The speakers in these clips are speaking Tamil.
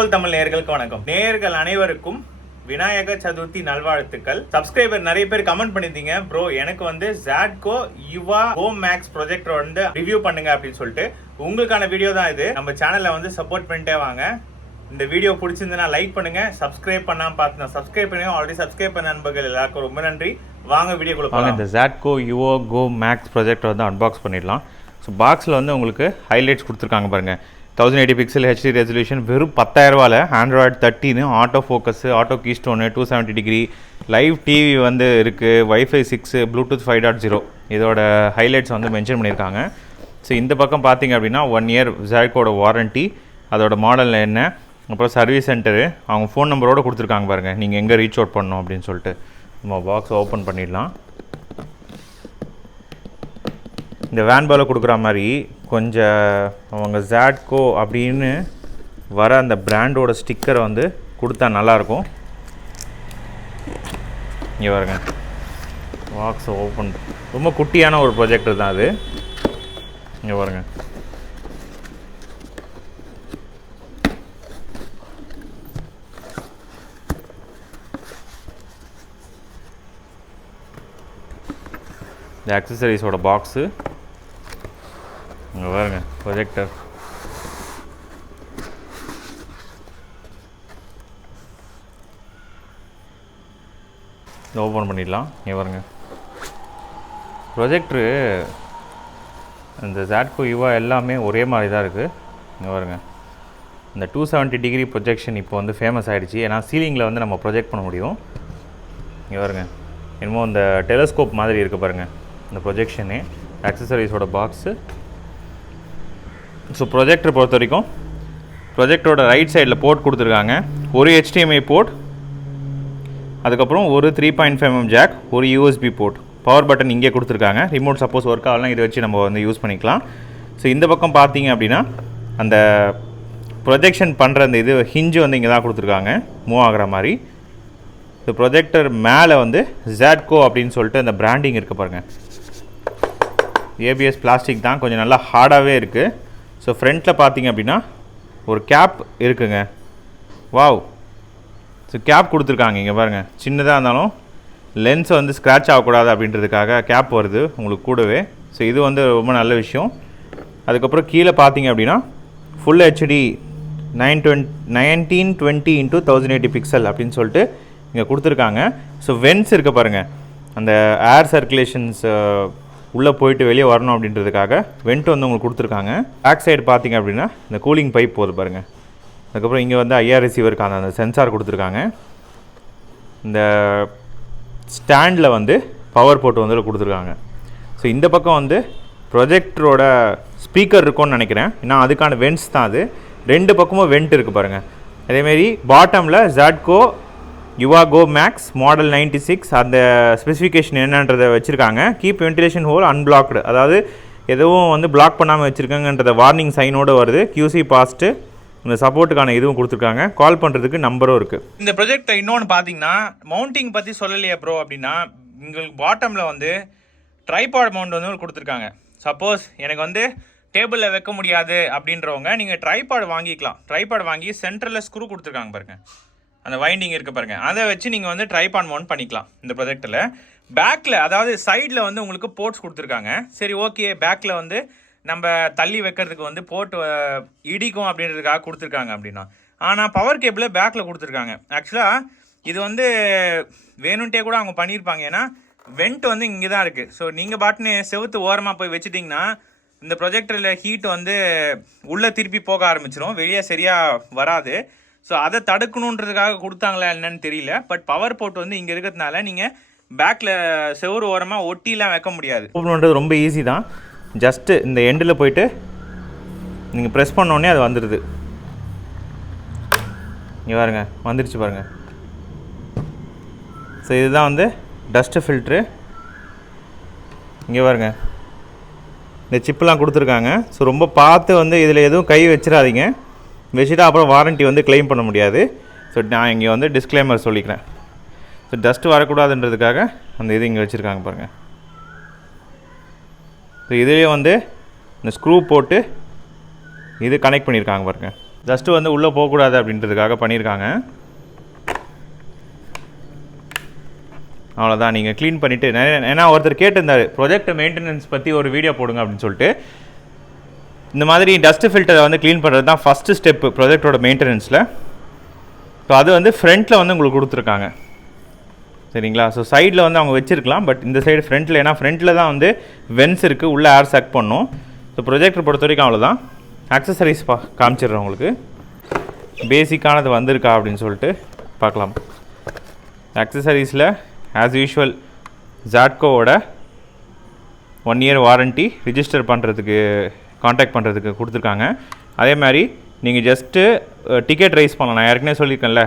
அளவுகோல் தமிழ் நேயர்களுக்கு வணக்கம். நேயர்கள் அனைவருக்கும் விநாயக சதுர்த்தி நல்வாழ்த்துக்கள். சப்ஸ்கிரைபர் நிறைய பேர் கமெண்ட் பண்ணிருந்தீங்க, ப்ரோ எனக்கு வந்து ZADCO யுவா கோ மேக்ஸ் ப்ரொஜெக்டர் வந்து ரிவ்யூ பண்ணுங்க அப்படின்னு சொல்லிட்டு. உங்களுக்கான வீடியோ தான் இது. நம்ம சேனல்ல வந்து சப்போர்ட் பண்ணிட்டே வாங்க. இந்த வீடியோ பிடிச்சிருந்தா லைக் பண்ணுங்க. சப்ஸ்கிரைப் பண்ணாம பார்த்து சப்ஸ்கிரைப் பண்ணுங்க. ஆல்ரெடி சப்ஸ்கிரைப் பண்ண நண்பர்கள் எல்லாருக்கும் ரொம்ப நன்றி. வாங்க வீடியோக்குள்ள போலாம். இந்த ZADCO யுவா கோ மேக்ஸ் ப்ரொஜெக்டர் வந்து அன்பாக்ஸ் பண்ணிடலாம். ஸோ பாக்ஸில் வந்து உங்களுக்கு ஹைலைட்ஸ் கொடுத்துருக்காங்க பாருங்கள். 1080 பிக்சல் ஹெச்டி ரெசல்யூஷன் வெறும் 10,000 Android 13 auto focus, auto keystone, 270 degree live TV வந்து இருக்குது, வைஃபை 6, ப்ளூடூத் 5.0 இதோட ஹைலைட்ஸ் வந்து மென்ஷன் பண்ணியிருக்காங்க. ஸோ இந்த பக்கம் பார்த்தீங்க அப்படின்னா 1 இயர் ZADCOட வாரண்ட்டி, அதோட மாடல் என்ன, அப்புறம் சர்வீஸ் சென்டரு, அவங்க ஃபோன் நம்பரோடு கொடுத்துருக்காங்க பாருங்கள், நீங்கள் எங்கே ரீச் அவுட் பண்ணணும் அப்படின்னு சொல்லிட்டு. நம்ம பாக்ஸ் ஓப்பன் பண்ணிடலாம். இந்த வேன்பாவில் கொடுக்குற மாதிரி கொஞ்சம் அவங்க ZADCO அப்படின்னு வர அந்த பிராண்டோட ஸ்டிக்கரை வந்து கொடுத்தா நல்லாயிருக்கும். இங்கே பாருங்க, பாக்ஸை ஓப்பன், ரொம்ப குட்டியான ஒரு ப்ரொஜெக்டர் தான் அது. இங்கே பாருங்க, இந்த ஆக்சசரிஸோட பாக்ஸு. இங்கே பாருங்க ப்ரொஜெக்டர். ஓப்பன் பண்ணிடலாம். இங்கே பாருங்க ப்ரொஜெக்டரு, இந்த ZADCO யுவா எல்லாமே ஒரே மாதிரி தான் இருக்குது. இங்கே பாருங்க, இந்த 270 டிகிரி ப்ரொஜெக்ஷன் இப்போ வந்து ஃபேமஸ் ஆகிடுச்சு. ஏன்னா சீலிங்கில் வந்து நம்ம ப்ரொஜெக்ட் பண்ண முடியும். இங்கே பாருங்க, என்னமோ இந்த டெலஸ்கோப் மாதிரி இருக்குது பாருங்கள் இந்த ப்ரொஜெக்ஷனே. ஆக்சசரிஸோட பாக்ஸு. ஸோ ப்ரொஜெக்டர் பொறுத்த வரைக்கும் ப்ரொஜெக்டரோட ரைட் சைடில் போர்ட் கொடுத்துருக்காங்க. ஒரு HDMI போர்ட், அதுக்கப்புறம் ஒரு 3.5mm ஜாக், ஒரு USB போர்ட், பவர் பட்டன் இங்கே கொடுத்துருக்காங்க. ரிமோட் சப்போஸ் ஒர்க் ஆகலாம், இதை வச்சு நம்ம வந்து யூஸ் பண்ணிக்கலாம். ஸோ இந்த பக்கம் பார்த்தீங்க அப்படின்னா அந்த ப்ரொஜெக்ஷன் பண்ணுற அந்த இது ஹிஞ்சு வந்து இங்கே தான் கொடுத்துருக்காங்க, மூவ் ஆகிற மாதிரி. ஸோ ப்ரொஜெக்டர் மேலே வந்து ZADCO அப்படின்னு சொல்லிட்டு அந்த பிராண்டிங் இருக்குது பாருங்கள். ABS பிளாஸ்டிக் தான், கொஞ்சம் நல்லா ஹார்டாகவே இருக்குது. ஸோ ஃப்ரண்ட்டில் பார்த்தீங்க அப்படின்னா ஒரு கேப் இருக்குங்க. வாவ், ஸோ கேப் கொடுத்துருக்காங்க. இங்கே பாருங்கள், சின்னதாக இருந்தாலும் லென்ஸை வந்து ஸ்க்ராட்ச் ஆகக்கூடாது அப்படின்றதுக்காக கேப் வருது உங்களுக்கு கூடவே. ஸோ இது வந்து ரொம்ப நல்ல விஷயம். அதுக்கப்புறம் கீழே பார்த்தீங்க அப்படின்னா ஃபுல் HD 1920 × 1080 பிக்சல் அப்படின்னு சொல்லிட்டு இங்கே கொடுத்துருக்காங்க. ஸோ வென்ஸ் இருக்க பாருங்கள், அந்த ஏர் சர்க்குலேஷன்ஸ் உள்ளே போயிட்டு வெளியே வரணும் அப்படின்றதுக்காக வெண்ட் வந்து உங்களுக்கு கொடுத்துருக்காங்க. பேக் சைடு பார்த்தீங்க அப்படின்னா இந்த கூலிங் பைப் போகுது பாருங்கள். அதுக்கப்புறம் இங்கே வந்து IR ரிசீவருக்கான அந்த சென்சார் கொடுத்துருக்காங்க. இந்த ஸ்டாண்டில் வந்து பவர் போர்ட் வந்து கொடுத்துருக்காங்க. ஸோ இந்த பக்கம் வந்து ப்ரொஜெக்டரோட ஸ்பீக்கர் இருக்கும்னு நினைக்கிறேன், ஏன்னா அதுக்கான வென்ட்ஸ் தான் அது. ரெண்டு பக்கமும் வெண்ட் இருக்குது பாருங்கள். அதேமாரி பாட்டமில் ZADCO யுவா கோ மேக்ஸ் மாடல் 96 அந்த ஸ்பெசிஃபிகேஷன் என்னன்றதை வச்சுருக்காங்க. கீப் வென்டிலேஷன் ஹோல் அன்பிளாக்டு, அதாவது எதுவும் வந்து பிளாக் பண்ணாமல் வச்சுருக்காங்கன்றத வார்னிங் சைனோடு வருது. QC பாஸ்ட்டு, இந்த சப்போர்ட்டுக்கான இதுவும் கொடுத்துருக்காங்க. கால் பண்ணுறதுக்கு நம்பரும் இருக்குது. இந்த ப்ரொஜெக்டை இன்னொன்று பார்த்தீங்கன்னா மவுண்டிங் பற்றி சொல்லலையே ப்ரோ அப்படின்னா, உங்களுக்கு பாட்டமில் வந்து ட்ரைபாட் மவுண்ட் வந்து கொடுத்துருக்காங்க. சப்போஸ் எனக்கு வந்து டேபிளில் வைக்க முடியாது அப்படின்றவங்க நீங்கள் ட்ரைபாட் வாங்கிக்கலாம். ட்ரைபாட் வாங்கி சென்டரில் ஸ்க்ரூ கொடுத்துருக்காங்க பாருங்கள், அந்த வைண்டிங் இருக்குது பாருங்கள், அதை வச்சு நீங்கள் வந்து ட்ரைபாட் மவுண்ட் பண்ணிக்கலாம். இந்த ப்ரொஜெக்டில் பேக்கில், அதாவது சைடில் வந்து உங்களுக்கு போர்ட்ஸ் கொடுத்துருக்காங்க. சரி ஓகே, பேக்கில் வந்து நம்ம தள்ளி வைக்கிறதுக்கு வந்து போர்ட் இடிக்கும் அப்படின்றதுக்காக கொடுத்துருக்காங்க அப்படின்னா. ஆனால் பவர் கேபிளை பேக்கில் கொடுத்துருக்காங்க. ஆக்சுவலாக இது வந்து வேணுன்ட்டே கூட அவங்க பண்ணியிருப்பாங்க, ஏன்னா வெண்ட் வந்து இங்கே தான் இருக்குது. ஸோ நீங்கள் பாட்டுன்னு செவுத்து ஓரமாக போய் வச்சுட்டிங்கன்னா இந்த ப்ரொஜெக்டரில் ஹீட் வந்து உள்ளே திருப்பி போக ஆரம்பிச்சிடும், வெளியே சரியாக வராது. ஸோ அதை தடுக்கணுன்றதுக்காக கொடுத்தாங்களா என்னன்னு தெரியல. பட் பவர் போர்ட் வந்து இங்கே இருக்கிறதுனால நீங்கள் பேக்கில் செவரு ஓரமாக ஒட்டிலாம் வைக்க முடியாது. ஓப்பன் பண்ணுறது ரொம்ப ஈஸி தான். ஜஸ்ட்டு இந்த எண்டில் போயிட்டு நீங்கள் ப்ரெஸ் பண்ணோடனே அது வந்துடுது. இங்கே பாருங்க, வந்துடுச்சு பாருங்கள். ஸோ இதுதான் வந்து டஸ்ட்டு ஃபில்ட்ரு. இங்கே பாருங்க, இந்த சிப்பெலாம் கொடுத்துருக்காங்க. ஸோ ரொம்ப பார்த்து வந்து இதில் எதுவும் கை வச்சிடாதீங்க, வச்சுட்டா அப்புறம் வாரண்ட்டி வந்து கிளைம் பண்ண முடியாது. ஸோ நான் இங்கே வந்து டிஸ்க்ளைமர் சொல்லிக்கிறேன். ஸோ டஸ்ட்டு வரக்கூடாதுன்றதுக்காக அந்த இது இங்கே வச்சுருக்காங்க பாருங்கள். ஸோ இதுலேயே வந்து இந்த ஸ்க்ரூ போட்டு இது கனெக்ட் பண்ணியிருக்காங்க பாருங்கள். ஜஸ்ட்டு வந்து உள்ளே போகக்கூடாது அப்படின்றதுக்காக பண்ணியிருக்காங்க. அவ்வளோதான். நீங்கள் க்ளீன் பண்ணிவிட்டு ஏன்னா ஒருத்தர் கேட்டிருந்தார் ப்ரொஜெக்ட் மெயின்டெனன்ஸ் பற்றி ஒரு வீடியோ போடுங்க அப்படின்னு சொல்லிட்டு. இந்த மாதிரி டஸ்ட்டு ஃபில்டரை வந்து க்ளீன் பண்ணுறது தான் ஃபஸ்ட்டு ஸ்டெப்பு ப்ரொஜெக்டோட மெயின்டெனன்ஸில். ஸோ அது வந்து ஃப்ரண்ட்டில் வந்து உங்களுக்கு கொடுத்துருக்காங்க சரிங்களா. ஸோ சைடில் வந்து அவங்க வச்சுருக்கலாம், பட் இந்த சைடு ஃப்ரண்ட்டில், ஏன்னா ஃப்ரண்ட்டில் தான் வந்து வென்ஸ் இருக்குது, உள்ளே ஏர் சக் பண்ணும். ஸோ ப்ரொஜெக்டர் பொறுத்த வரைக்கும் அவ்வளோதான். ஆக்சசரிஸ் காமிச்சிடுறேன் உங்களுக்கு. பேசிக்கானது வந்திருக்கா அப்படின்னு சொல்லிட்டு பார்க்கலாம். ஆக்சசரிஸில் ஆஸ் யூஷுவல் ஜாட்கோவோட 1 year வாரண்ட்டி ரிஜிஸ்டர் பண்ணுறதுக்கு காண்டாக்ட் பண்ணுறதுக்கு கொடுத்துருக்காங்க. அதே மாதிரி நீங்கள் ஜஸ்ட்டு டிக்கெட் ரைஸ் பண்ணலாம். நான் ஏற்கனவே சொல்லியிருக்கேன்ல,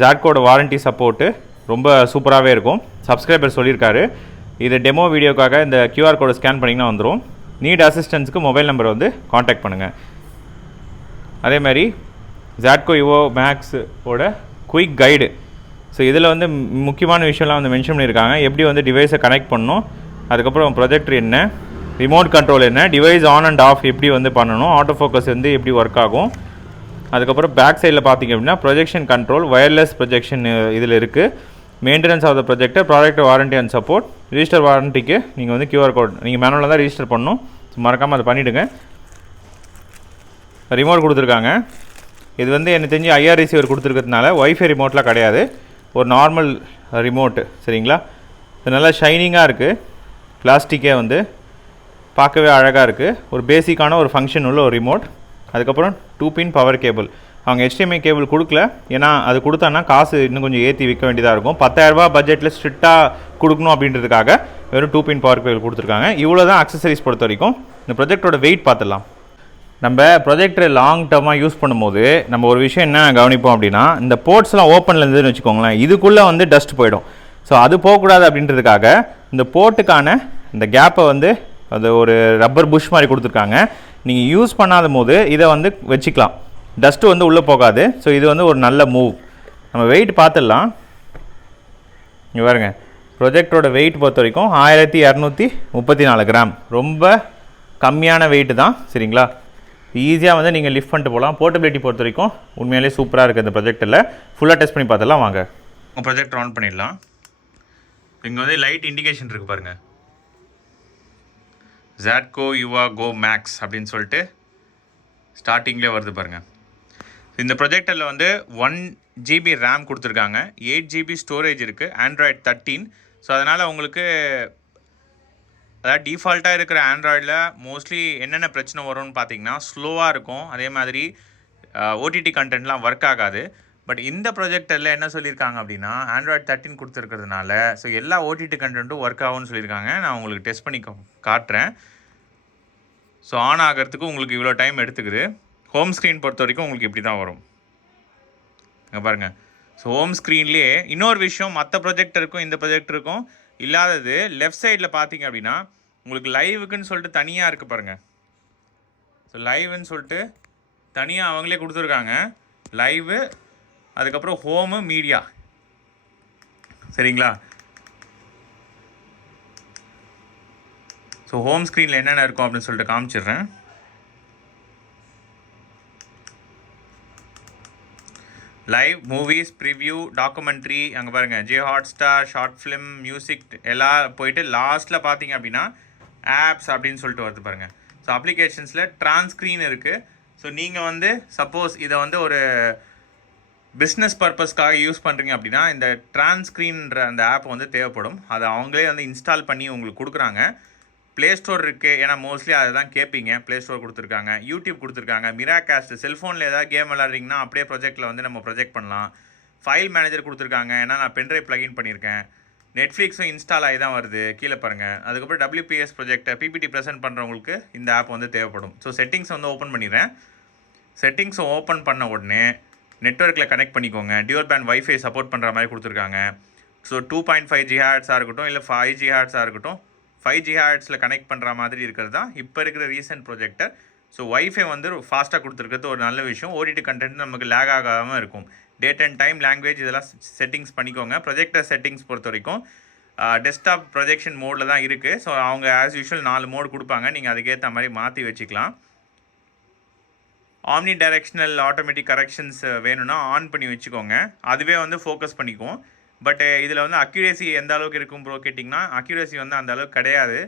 ஜாட்கோட வாரண்ட்டி சப்போர்ட்டு ரொம்ப சூப்பராகவே இருக்கும். சப்ஸ்கிரைபர் சொல்லியிருக்காரு. இது டெமோ வீடியோக்காக இந்த QR கோடை ஸ்கேன் பண்ணிங்கன்னா வந்துடும். நீட் அசிஸ்டன்ஸுக்கு மொபைல் நம்பரை வந்து காண்டாக்ட் பண்ணுங்கள். அதே மாதிரி ஜாட்கோ யுவோ மேக்ஸோட குயிக் கைடு. ஸோ இதில் வந்து முக்கியமான விஷயம்லாம் வந்து மென்ஷன் பண்ணியிருக்காங்க. எப்படி வந்து டிவைஸை கனெக்ட் பண்ணணும், அதுக்கப்புறம் ப்ரொஜெக்டர் என்ன, ரிமோட் கண்ட்ரோல் என்ன, டிவைஸ் ஆன் அண்ட் ஆஃப் எப்படி வந்து பண்ணணும், ஆட்டோ ஃபோக்கஸ் வந்து எப்படி ஒர்க் ஆகும், அதுக்கப்புறம் பேக் சைடில் பார்த்திங்க அப்படின்னா ப்ரொஜெக்ஷன் கண்ட்ரோல், வயர்லெஸ் ப்ரொஜெக்ஷன் இதில் இருக்குது. Maintenance of the projector, product warranty and support, register வாரண்ட்டிக்கு நீங்கள் வந்து QR கோட் நீங்கள் மேனுவலாக தான் ரிஜிஸ்டர் பண்ணணும். மறக்காமல் அதை பண்ணிவிடுங்க. ரிமோட் கொடுத்துருக்காங்க. இது வந்து எனக்கு தெரிஞ்சு IR ரிசீவர் கொடுத்துருக்கிறதுனால ஒய்ஃபை ரிமோட்லாம் கிடையாது, ஒரு நார்மல் ரிமோட்டு சரிங்களா. இது நல்லா ஷைனிங்காக இருக்குது, பிளாஸ்டிக்கே வந்து பார்க்கவே அழகாக இருக்குது. ஒரு பேசிக்கான ஒரு ஃபங்க்ஷன் உள்ள ஒரு ரிமோட். அதுக்கப்புறம் 2 pin பவர் கேபிள். அவங்க HDMI கேபிள் கொடுக்கல, ஏன்னா அது கொடுத்தான்னா காசு இன்னும் கொஞ்சம் ஏற்றி விற்க வேண்டியதாக இருக்கும். 10,000 பட்ஜெட்டில் ஸ்ட்ரிக்டாக கொடுக்கணும் அப்படின்றதுக்காக வெறும் 2 pin பவர் கேபிள் கொடுத்துருக்காங்க. இவ்வளோ தான் அக்சசரிஸ் பொறுத்த வரைக்கும். இந்த ப்ரொஜெக்டரோட வெயிட் பார்த்துடலாம். நம்ம ப்ரொஜெக்டரை லாங் டர்மாக யூஸ் பண்ணும்போது நம்ம ஒரு விஷயம் என்ன கவனிப்போம் அப்படின்னா, இந்த போர்ட்ஸ்லாம் ஓப்பனில் இருந்துன்னு வச்சுக்கோங்களேன், இதுக்குள்ளே வந்து டஸ்ட் போயிடும். ஸோ அது போகக்கூடாது அப்படின்றதுக்காக இந்த போர்ட்டுக்கான இந்த கேப்பை வந்து அது ஒரு ரப்பர் புஷ் மாதிரி கொடுத்துருக்காங்க. நீங்கள் யூஸ் பண்ணாத போது இதை வந்து வச்சுக்கலாம், டஸ்ட்டு வந்து உள்ளே போகாது. ஸோ இது வந்து ஒரு நல்ல மூவ். நம்ம வெயிட் பார்த்துடலாம். இங்கே பாருங்க, ப்ரொஜெக்டரோட வெயிட் பொறுத்த வரைக்கும் 1234 கிராம். ரொம்ப கம்மியான வெயிட்டு தான் சரிங்களா. ஈஸியாக வந்து நீங்கள் லிஃப்ட் பண்ணிட்டு போகலாம். போர்ட்டபிலிட்டி பொறுத்த வரைக்கும் உண்மையிலே சூப்பராக இருக்குது இந்த ப்ரொஜெக்டரில். ஃபுல்லாக டெஸ்ட் பண்ணி பார்த்துலாம் வாங்க. உங்கள் ப்ரொஜெக்டர் ஆன் பண்ணிடலாம். இங்கே வந்து லைட் இண்டிகேஷன் இருக்குது பாருங்கள், ஜாட்கோ யுவா கோ மேக்ஸ் அப்படின்னு சொல்லிட்டு ஸ்டார்டிங்லேயே வருது பாருங்கள். இந்த ப்ரொஜெக்டரில் வந்து 1 GB ரேம் கொடுத்துருக்காங்க, 8 GB ஸ்டோரேஜ் இருக்குது, Android 13. ஸோ அதனால் உங்களுக்கு அதாவது டிஃபால்ட்டாக இருக்கிற ஆண்ட்ராய்டில் மோஸ்ட்லி என்னென்ன பிரச்சனை வரும்னு பார்த்தீங்கன்னா ஸ்லோவாக இருக்கும், அதே மாதிரி OTT கண்டென்ட்லாம் ஒர்க் ஆகாது. பட் இந்த ப்ரொஜெக்டரில் என்ன சொல்லியிருக்காங்க அப்படின்னா, Android 13 கொடுத்துருக்கிறதுனால ஸோ எல்லா OTT கண்டென்ட்டும் ஒர்க் ஆகும்னு சொல்லியிருக்காங்க. நான் உங்களுக்கு டெஸ்ட் பண்ணி காட்டுறேன். ஸோ ஆன் ஆகிறதுக்கு உங்களுக்கு இவ்வளோ டைம் எடுத்துக்குது. ஹோம் ஸ்க்ரீன் பொறுத்த வரைக்கும் உங்களுக்கு இப்படி தான் வரும். இங்கே பாருங்கள். ஸோ ஹோம் ஸ்க்ரீன்லேயே இன்னொரு விஷயம் மற்ற ப்ரொஜெக்டருக்கும் இந்த ப்ரொஜெக்டருக்கும் இல்லாதது, லெஃப்ட் சைடில் பார்த்தீங்க அப்படின்னா உங்களுக்கு லைவுக்குன்னு சொல்லிட்டு தனியாக இருக்குது பாருங்கள். ஸோ லைவுன்னு சொல்லிட்டு தனியாக அவங்களே கொடுத்துருக்காங்க. லைவு, அதுக்கப்புறம் ஹோமு, மீடியா சரிங்களா. ஸோ ஹோம் ஸ்க்ரீனில் என்னென்ன இருக்கும் அப்படின்னு சொல்லிட்டு காமிச்சிடுறேன். லைவ், மூவிஸ், ப்ரிவ்யூ, டாக்குமெண்ட்ரி, அங்கே பாருங்கள் Jio Hotstar, short film, music எல்லாம் போயிட்டு லாஸ்ட்டில் பார்த்தீங்க அப்படின்னா ஆப்ஸ் அப்படின்னு சொல்லிட்டு வருது பாருங்கள். ஸோ அப்ளிகேஷன்ஸில் ட்ரான்ஸ்க்ரீன் இருக்குது. ஸோ நீங்கள் வந்து சப்போஸ் இதை வந்து ஒரு பிஸ்னஸ் பர்பஸ்க்காக யூஸ் பண்ணுறீங்க அப்படின்னா இந்த ட்ரான்ஸ்க்ரீன்ற அந்த ஆப் வந்து தேவைப்படும். அதை அவங்களே வந்து இன்ஸ்டால் பண்ணி உங்களுக்கு கொடுக்குறாங்க. ப்ளே ஸ்டோர் இருக்குது, ஏன்னா மோஸ்ட்லி அதை தான் கேட்பீங்க. ப்ளே ஸ்டோர் கொடுத்துருக்காங்க, யூடியூப் கொடுத்துருக்காங்க, மிராகாஸ்ட், செல்ஃபோனில் ஏதாவது கேம் விளாட்றீங்கன்னா அப்படியே ப்ரொஜெக்டில் வந்து நம்ம ப்ரொஜெக்ட் பண்ணலாம். ஃபைல் மேனேஜர் கொடுத்துருக்காங்க, ஏன்னா நான் பென்ட்ரைவ் ப்ளகின் பண்ணியிருக்கேன். நெட்ஃப்ளிக்ஸும் இன்ஸ்டால் ஆகி தான் வருது, கீழே பாருங்கள். அதுக்கப்புறம் WPS ப்ரொஜெக்டை PPT ப்ரெசென்ட் பண்ணுறவங்களுக்கு இந்த ஆப் வந்து தேவைப்படும். ஸோ செட்டிங்ஸ் வந்து ஓப்பன் பண்ணிடுறேன். செட்டிங்ஸை ஓப்பன் பண்ண உடனே நெட்வொர்க்கில் கனெக்ட் பண்ணிக்கோங்க. டியூவல் பேண்ட் வைஃபை சப்போர்ட் பண்ணுற மாதிரி கொடுத்துருக்காங்க. ஸோ 2.5 GHz இருக்கட்டும், இல்லை 5 GHz இருக்கட்டும், 5 GHz கனெக்ட் பண்ணுற மாதிரி இருக்கிறது தான் இப்போ இருக்கிற ரீசெண்ட் ப்ரொஜெக்டர். ஸோ வைஃபை வந்து ஃபாஸ்ட்டாக கொடுத்துருக்கிறது ஒரு நல்ல விஷயம். OTT கண்டென்ட் நமக்கு லேக் ஆகாமல் இருக்கும். டேட் அண்ட் டைம், லாங்குவேஜ் இதெல்லாம் செட்டிங்ஸ் பண்ணிக்கோங்க. ப்ரொஜெக்டர் செட்டிங்ஸ் பொறுத்த வரைக்கும் டெஸ்க்டாப் ப்ரொஜெக்ஷன் மோடில் தான் இருக்குது. ஸோ அவங்க ஆஸ் யூஷுவல் 4 மோடு கொடுப்பாங்க, நீங்கள் அதுக்கேற்ற மாதிரி மாற்றி வச்சுக்கலாம். ஆம்னி டைரெக்ஷனல் ஆட்டோமேட்டிக் கரெக்ஷன்ஸ் வேணும்னா ஆன் பண்ணி வச்சுக்கோங்க, அதுவே வந்து ஃபோக்கஸ் பண்ணிக்கும். பட் இதில் வந்து அக்யூரேசி எந்த அளவுக்கு இருக்கும் ப்ரோ கேட்டிங்கன்னா, அக்யூரேசி வந்து அந்த அளவுக்கு கிடையாது.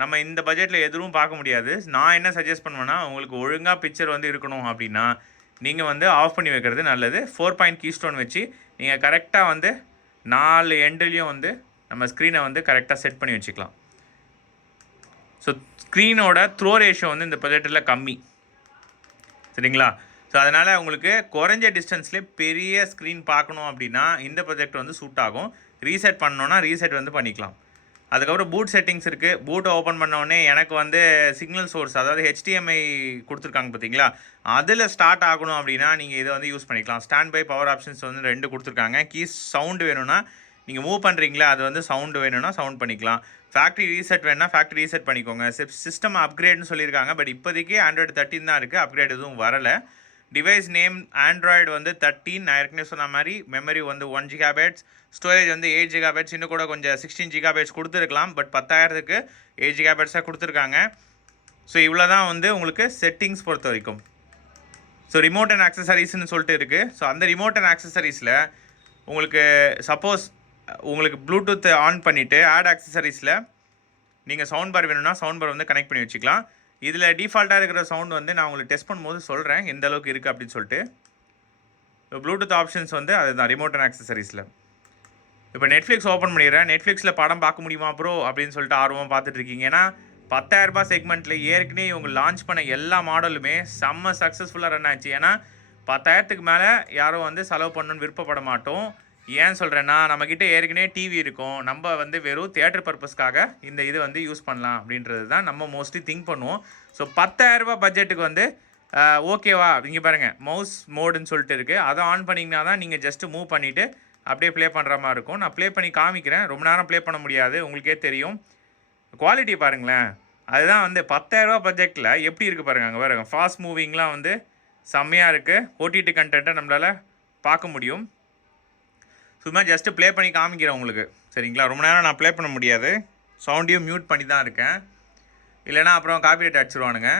நம்ம இந்த பட்ஜெட்டில் எதுவும் பார்க்க முடியாது. நான் என்ன சஜஸ்ட் பண்ணுவேன்னா, உங்களுக்கு ஒழுங்காக பிக்சர் வந்து இருக்கணும் அப்படின்னா நீங்கள் வந்து ஆஃப் பண்ணி வைக்கிறது நல்லது. 4 பாயிண்ட் கீ ஸ்டோன் வச்சு நீங்கள் கரெக்டாக வந்து 4 எண்ட்லேயும் வந்து நம்ம ஸ்க்ரீனை வந்து கரெக்டாக செட் பண்ணி வச்சுக்கலாம். ஸோ ஸ்க்ரீனோட த்ரோ ரேஷியோ வந்து இந்த ப்ரொஜெக்டரில் கம்மி, சரிங்களா? ஸோ அதனால் உங்களுக்கு குறைஞ்ச டிஸ்டன்ஸ்லேயே பெரிய ஸ்க்ரீன் பார்க்கணும் அப்படின்னா இந்த ப்ரொஜெக்ட் வந்து சூட் ஆகும். ரீசெட் பண்ணோன்னா ரீசெட் வந்து பண்ணிக்கலாம். அதுக்கப்புறம் பூட் செட்டிங்ஸ் இருக்குது. பூட்டை ஓப்பன் பண்ணோடனே எனக்கு வந்து சிக்னல் சோர்ஸ், அதாவது HDMI கொடுத்துருக்காங்க பார்த்தீங்களா, அதில் ஸ்டார்ட் ஆகணும் அப்படின்னா நீங்கள் இதை வந்து யூஸ் பண்ணிக்கலாம். ஸ்டாண்ட் பை பவர் ஆப்ஷன்ஸ் வந்து 2 கொடுத்துருக்காங்க. கீஸ் சவுண்டு வேணும்னா நீங்கள் மூவ் பண்ணுறீங்களா, அது வந்து சவுண்டு வேணும்னா சவுண்ட் பண்ணிக்கலாம். ஃபேக்ட்ரி ரீசெட் வேணும்னா ஃபேக்ட்ரி ரீசெட் பண்ணிக்கோங்க. சிஸ்டம் அப்கிரேட்னு சொல்லியிருக்காங்க, பட் இப்போதைக்கு Android 13 தான் இருக்குது, அப்கிரேட் எதுவும் வரலை. டிவைஸ் நேம் Android வந்து 13, நான் ஏற்கனவே சொன்ன மாதிரி. மெமரி வந்து 1 GB, ஸ்டோரேஜ் வந்து 8 GB, இன்னும் கூட கொஞ்சம் 16 GB கொடுத்துருக்கலாம், பட் 10,000க்கு 8 GB கொடுத்துருக்காங்க. ஸோ இவ்வளோ தான் வந்து உங்களுக்கு செட்டிங்ஸ் பொறுத்த வரைக்கும். ஸோ ரிமோட் அண்ட் ஆக்சசரிஸ்ன்னு சொல்லிட்டு இருக்குது. ஸோ அந்த ரிமோட் அண்ட் ஆக்சசரிஸில் உங்களுக்கு சப்போஸ் உங்களுக்கு ப்ளூடூத் ஆன் பண்ணிவிட்டு ஆட் ஆக்சசரிஸில் நீங்கள் சவுண்ட் பார் வேணும்னா சவுண்ட் பார் வந்து கனெக்ட் பண்ணி வச்சுக்கலாம். இதில் டிஃபால்ட்டாக இருக்கிற சவுண்ட் வந்து நான் உங்களுக்கு டெஸ்ட் பண்ணும்போது சொல்கிறேன் எந்த அளவுக்கு இருக்குது அப்படின்னு சொல்லிட்டு. ப்ளூடூத் ஆப்ஷன்ஸ் வந்து அதுதான் ரிமோட் அண்ட் ஆக்சசரிஸில். இப்போ நெட்ஃப்ளிக்ஸ் ஓப்பன் பண்ணிடுறேன். நெட்ஃப்ளிக்ஸில் படம் பார்க்க முடியுமா ப்ரோ அப்படின்னு சொல்லிட்டு ஆர்வமாக பார்த்துட்ருக்கீங்க. ஏன்னா 10,000 ரூபாய் செக்மெண்ட்டில் ஏற்கனவே இவங்க லான்ச் பண்ண எல்லா மாடலுமே செம்ம சக்ஸஸ்ஃபுல்லாக ரன் ஆச்சு. ஏன்னா 10,000க்கு மேலே யாரும் வந்து செலவு பண்ணணுன்னு விருப்பப்பட மாட்டோம். ஏன் சொல்கிறேன்னா, நம்மக்கிட்ட ஏற்கனவே டிவி இருக்கும், நம்ம வந்து வெறும் தியேட்டர் பர்பஸ்க்காக இந்த இது வந்து யூஸ் பண்ணலாம் அப்படின்றது தான் நம்ம மோஸ்ட்லி திங்க் பண்ணுவோம். ஸோ 10,000 ரூபாய் பட்ஜெட்டுக்கு வந்து ஓகேவா, இங்கே பாருங்கள் மவுஸ் மோடுன்னு சொல்லிட்டு இருக்குது, அதை ஆன் பண்ணிங்கன்னா தான் நீங்கள் ஜஸ்ட்டு மூவ் பண்ணிவிட்டு அப்படியே ப்ளே பண்ணுற மாதிரி இருக்கும். நான் ப்ளே பண்ணி காமிக்கிறேன், ரொம்ப நேரம் ப்ளே பண்ண முடியாது, உங்களுக்கே தெரியும். குவாலிட்டி பாருங்களேன், அதுதான் வந்து 10,000 ரூபாய் பட்ஜெட்டில் எப்படி இருக்குது பாருங்கள். அங்கே பாருங்கள் ஃபாஸ்ட் மூவிங்லாம் வந்து செம்மையாக இருக்குது. ஓடிடி கண்டென்ட்டை நம்மளால் பார்க்க முடியும். சும்மா ஜஸ்ட்டு ப்ளே பண்ணி காமிக்கிறேன் உங்களுக்கு, சரிங்களா? ரொம்ப நேரம் நான் ப்ளே பண்ண முடியாது, சவுண்டையும் மியூட் பண்ணி தான் இருக்கேன், இல்லைனா அப்புறம் காப்பிரைட் அடிச்சிருவானுங்க.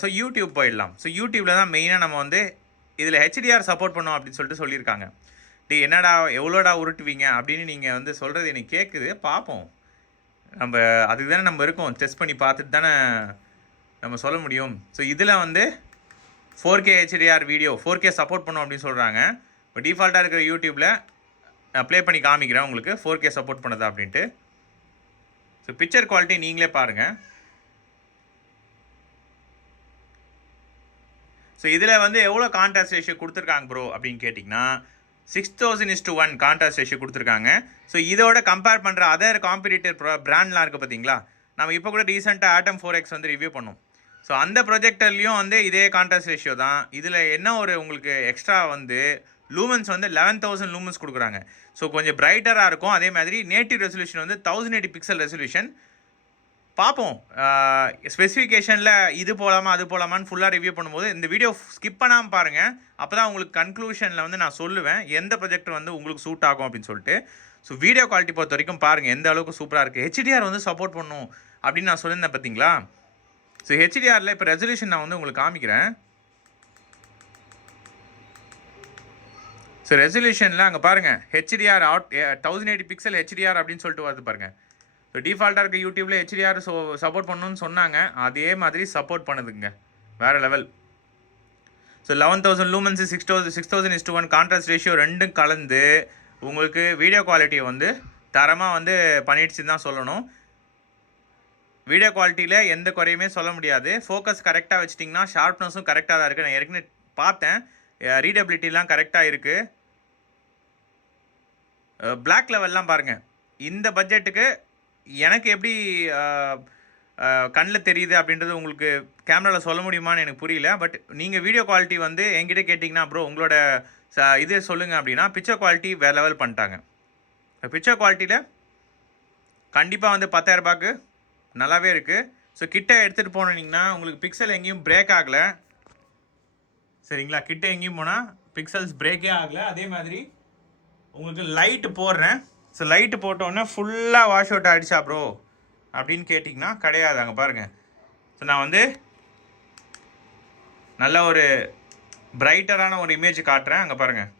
ஸோ யூடியூப் போயிடலாம். ஸோ யூடியூப்பில் தான் மெயினாக நம்ம வந்து இதில் HDR சப்போர்ட் பண்ணோம் அப்படின்னு சொல்லிட்டு சொல்லியிருக்காங்க. என்னடா எவ்வளோடா உருட்டுவீங்க அப்படின்னு நீங்கள் வந்து சொல்கிறது எனக்கு கேட்குது. பார்ப்போம், நம்ம அதுக்கு தானே நம்ம இருக்கோம், டெஸ்ட் பண்ணி பார்த்துட்டு தானே நம்ம சொல்ல முடியும். ஸோ இதில் வந்து 4K HDR video 4K support பண்ணோம் அப்படின்னு சொல்கிறாங்க. இப்போ டிஃபால்ட்டாக இருக்கிற யூடியூப்பில் நான் ப்ளே பண்ணி காமிக்கிறேன் உங்களுக்கு 4K சப்போர்ட் பண்ணதா அப்படின்ட்டு. ஸோ பிக்சர் குவாலிட்டி நீங்களே பாருங்கள். ஸோ இதில் வந்து எவ்வளோ கான்ட்ராஸ்ட் ரேஷியோ கொடுத்துருக்காங்க ப்ரோ அப்படின்னு கேட்டிங்கன்னா 6000:1 கான்ட்ராஸ்ட் ரேஷியோ கொடுத்துருக்காங்க. ஸோ இதோட கம்பேர் பண்ணுற அதர் காம்படிட்டர் பிராண்ட்லாம் இருக்குது பார்த்தீங்களா, நம்ம இப்போ கூட ரீசெண்டாக Atom 4X வந்து ரிவ்யூ பண்ணோம். ஸோ அந்த ப்ரொஜெக்டர்லேயும் வந்து இதே கான்ட்ராஸ்ட் ரேஷியோ தான். இதில் என்ன ஒரு உங்களுக்கு எக்ஸ்ட்ரா வந்து லூமன்ஸ் வந்து 11,000 லூமன்ஸ் கொடுக்குறாங்க. ஸோ கொஞ்சம் பிரைட்டராக இருக்கும். அதே மாதிரி நேட்டிவ் ரெசல்யூஷன் வந்து 1080 பிக்சல் ரெசல்யூஷன். பார்ப்போம் ஸ்பெசிஃபிகேஷனில் இது போகலாமா அது போகலாமான்னு ஃபுல்லாக ரிவ்யூ பண்ணும்போது இந்த வீடியோ ஸ்கிப் பண்ணாமல் பாருங்கள். அப்போ தான் உங்களுக்கு கன்க்ளூஷனில் வந்து நான் சொல்லுவேன் எந்த ப்ரொஜெக்டர் வந்து உங்களுக்கு சூட் ஆகும் அப்படின்னு சொல்லிட்டு. ஸோ வீடியோ குவாலிட்டி பொறுத்த வரைக்கும் பாருங்கள் எந்த அளவுக்கு சூப்பராக இருக்குது. HDR வந்து சப்போர்ட் பண்ணும் அப்படின்னு நான் சொல்லியிருந்தேன் பார்த்தீங்களா. ஸோ HDRல இப்போ ரெசல்யூஷன் நான் வந்து உங்களுக்கு காமிக்கிறேன். ஸோ ரெசல்யூஷனில் அங்கே பாருங்கள் HDR 1080 பிக்சல் HDR அப்படின்னு சொல்லிட்டு வருது பாருங்கள். ஸோ டிஃபால்ட்டாக இருக்க யூடியூப்பில் HDR சப்போர்ட் பண்ணணும்னு சொன்னாங்க, அதே மாதிரி சப்போர்ட் பண்ணுதுங்க, வேறு லெவல். ஸோ 11,000 லூமன்ஸு 6000:1 கான்ட்ராஸ்ட் ரேஷியோ ரெண்டும் கலந்து உங்களுக்கு வீடியோ குவாலிட்டியை வந்து தரமாக வந்து பண்ணிடுச்சுன்னு தான் சொல்லணும். வீடியோ குவாலிட்டியில் எந்த குறையுமே சொல்ல முடியாது. ஃபோக்கஸ் கரெக்டாக வச்சிட்டிங்கன்னா ஷார்ப்னஸும் கரெக்டாக தான் இருக்குது. நான் ஏற்கனவே பார்த்தேன், ரீடபிலிட்டிலாம் கரெக்டாக இருக்குது. பிளாக் லெவல்லாம் பாருங்கள், இந்த பட்ஜெட்டுக்கு எனக்கு எப்படி கண்ணில் தெரியுது அப்படின்றது உங்களுக்கு கேமராவில் சொல்ல முடியுமான்னு எனக்கு புரியல. பட் நீங்கள் வீடியோ குவாலிட்டி வந்து என்கிட்ட கேட்டிங்கன்னா ப்ரோ உங்களோட இது சொல்லுங்கள் அப்படின்னா பிக்சர் குவாலிட்டி வேறு லெவல் பண்ணிட்டாங்க. பிக்சர் குவாலிட்டியில் கண்டிப்பாக வந்து 10,000 ரூபாய்க்கு நல்லாவே இருக்குது. ஸோ கிட்ட எடுத்துகிட்டு போனீங்கன்னா உங்களுக்கு பிக்சல் எங்கேயும் பிரேக் ஆகலை, சரிங்களா? கிட்ட எங்கேயும் போனால் பிக்சல்ஸ் பிரேக்கே ஆகலை. அதே மாதிரி உங்களுக்கு லைட்டு போடுறேன். ஸோ லைட்டு போட்டோன்னே ஃபுல்லாக வாஷ் அவுட் ஆகிடுச்சா ப்ரோ அப்படின்னு கேட்டிங்கன்னா கிடையாது. அங்கே பாருங்கள். ஸோ நான் வந்து நல்ல ஒரு பிரைட்டரான ஒரு இமேஜ் காட்டுறேன். அங்கே பாருங்கள்.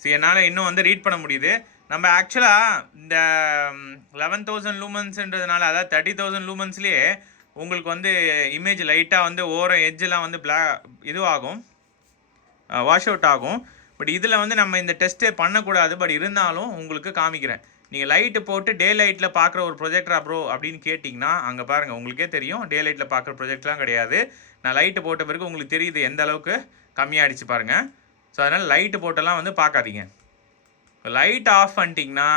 ஸோ என்னால் இன்னும் வந்து ரீட் பண்ண முடியுது. நம்ம ஆக்சுவலாக இந்த 11,000 லூமன்ஸ்ன்றதுனால, அதாவது 30,000 லூமன்ஸ்லேயே உங்களுக்கு வந்து இமேஜ் லைட்டாக வந்து ஓரம் எட்ஜெலாம் வந்து இதுவாகும், வாஷ் அவுட் ஆகும். பட் இதில் வந்து நம்ம இந்த டெஸ்ட்டே பண்ணக்கூடாது. பட் இருந்தாலும் உங்களுக்கு காமிக்கிறேன். நீங்கள் லைட்டு போட்டு டே லைட்டில் பார்க்குற ஒரு ப்ரொஜெக்டரா ப்ரோ அப்படின்னு கேட்டிங்கன்னா, அங்கே பாருங்கள் உங்களுக்கே தெரியும். டே லைட்டில் பார்க்குற ப்ரொஜெக்ட்லாம் கிடையாது. நான் லைட்டு போட்ட பிறகு உங்களுக்கு தெரியுது எந்த அளவுக்கு கம்மியாகிடுச்சு பாருங்கள். ஸோ அதனால் லைட்டு போட்டெல்லாம் வந்து பார்க்காதீங்க. லைட் ஆஃப் பண்ணிட்டிங்கன்னா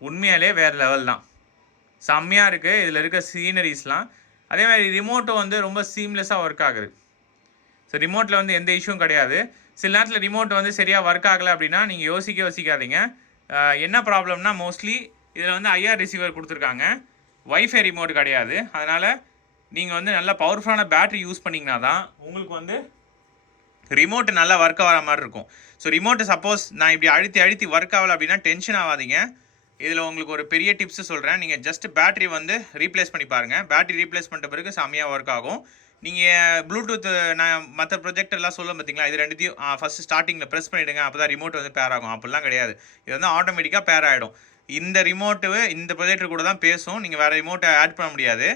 உண்மையாலே வேறு லெவல் தான். செம்மையாக இருக்குது இதில் இருக்க சீனரிஸ்லாம். அதே மாதிரி ரிமோட்டும் வந்து ரொம்ப சீம்லெஸ்ஸாக ஒர்க் ஆகுது. ஸோ ரிமோட்டில் வந்து எந்த இஷ்யூவும் கிடையாது. சில நேரத்தில் ரிமோட் வந்து சரியாக ஒர்க் ஆகலை அப்படின்னா நீங்கள் யோசிக்காதீங்க. என்ன ப்ராப்ளம்னா, மோஸ்ட்லி இதில் வந்து ஐஆர் ரிசீவர் கொடுத்துருக்காங்க, வைஃபை ரிமோட் கிடையாது. அதனால் நீங்கள் வந்து நல்லா பவர்ஃபுல்லான பேட்ரி யூஸ் பண்ணிங்கன்னா தான் உங்களுக்கு வந்து ரிமோட்டு நல்லா ஒர்க் ஆகிற மாதிரி இருக்கும். ஸோ ரிமோட்டு சப்போஸ் நான் இப்படி அழுத்தி ஒர்க் ஆகலை அப்படின்னா டென்ஷன் ஆகாதீங்க. இதில் உங்களுக்கு ஒரு பெரிய டிப்ஸு சொல்கிறேன். நீங்கள் ஜஸ்ட் பேட்ரி வந்து ரீப்ளேஸ் பண்ணி பாருங்கள். பேட்ரி ரீப்ளேஸ் பண்ணிட்ட பிறகு செம்மையாக ஒர்க் ஆகும். நீங்கள் ப்ளூடூத் நான் மற்ற ப்ரொஜெக்டர்லாம் சொல்ல பார்த்தீங்களா, இது ரெண்டுத்தையும் ஃபஸ்ட்டு ஸ்டார்டிங்கில் ப்ரெஸ் பண்ணிவிடுங்க, அப்போ தான் ரிமோட் வந்து பேர் ஆகும். அப்படிலாம் கிடையாது. இது வந்து ஆட்டோமேட்டிக்காக பேர் ஆகிடும். இந்த ரிமோட்டு இந்த ப்ரொஜெக்டர் கூட தான் பேசும். நீங்கள் வேறு ரிமோட்டை ஆட் பண்ண முடியாது.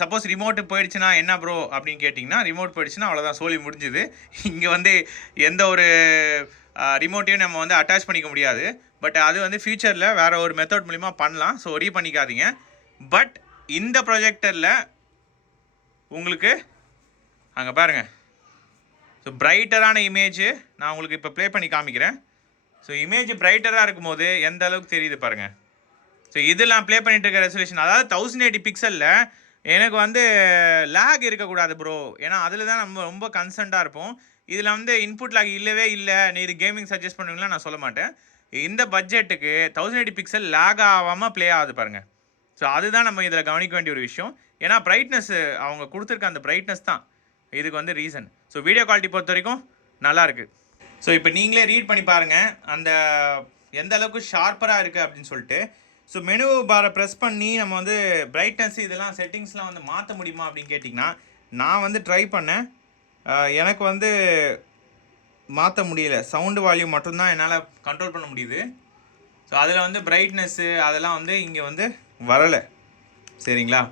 சப்போஸ் ரிமோட்டு போயிடுச்சுன்னா என்ன ப்ரோ அப்படின்னு கேட்டிங்கன்னா, ரிமோட் போயிடுச்சுன்னா அவ்வளோதான், சோலி முடிஞ்சுது. இங்கே வந்து எந்த ஒரு ரிமோட்டையும் நம்ம வந்து அட்டாச் பண்ணிக்க முடியாது. பட் அது வந்து ஃபியூச்சரில் வேறு ஒரு மெத்தட் மூலிமா பண்ணலாம். ஸோ ஒரி பண்ணிக்காதீங்க. பட் இந்த ப்ரொஜெக்டரில் உங்களுக்கு அங்கே பாருங்கள். ஸோ பிரைட்டரான இமேஜு நான் உங்களுக்கு இப்போ ப்ளே பண்ணி காமிக்கிறேன். ஸோ இமேஜ் பிரைட்டராக இருக்கும்போது எந்த அளவுக்கு தெரியுது பாருங்கள். ஸோ இதில் நான் ப்ளே பண்ணிட்டு இருக்க ரெசல்யூஷன், அதாவது 1080 பிக்சலில் எனக்கு வந்து லேக் இருக்கக்கூடாது ப்ரோ. ஏன்னா அதில் தான் நம்ம ரொம்ப கன்சர்ன்டாக இருப்போம். இதில் வந்து இன்புட் லேக் இல்லவே இல்லை. நீ இது கேமிங் சஜஸ்ட் பண்ணுவீங்களா நான் சொல்ல மாட்டேன். இந்த பட்ஜெட்டுக்கு 1080 பிக்சல் லேக் ஆகாமல் ப்ளே ஆகுது பாருங்கள். ஸோ அதுதான் நம்ம இதில் கவனிக்க வேண்டிய ஒரு விஷயம். ஏன்னா பிரைட்னஸ் அவங்க கொடுத்துருக்க அந்த பிரைட்னஸ் தான் இதுக்கு வந்து ரீசன். ஸோ வீடியோ குவாலிட்டி பொறுத்த வரைக்கும் நல்லாயிருக்கு. ஸோ இப்போ நீங்களே ரீட் பண்ணி பாருங்கள் அந்த எந்த அளவுக்கு ஷார்ப்பராக இருக்குது அப்படின்னு சொல்லிட்டு. ஸோ மெனு பாரை ப்ரெஸ் பண்ணி நம்ம வந்து பிரைட்னஸ் இதெல்லாம் செட்டிங்ஸ்லாம் வந்து மாற்ற முடியுமா அப்படின்னு கேட்டிங்கன்னா, நான் வந்து ட்ரை பண்ணேன். எனக்கு வந்து மாற்ற முடியல. சவுண்டு வால்யூம் மட்டும்தான் என்னால் கண்ட்ரோல் பண்ண முடியுது. ஸோ அதில் வந்து பிரைட்னஸ்ஸு அதெல்லாம் வந்து இங்கே வந்து வரலை. சரிங்களா?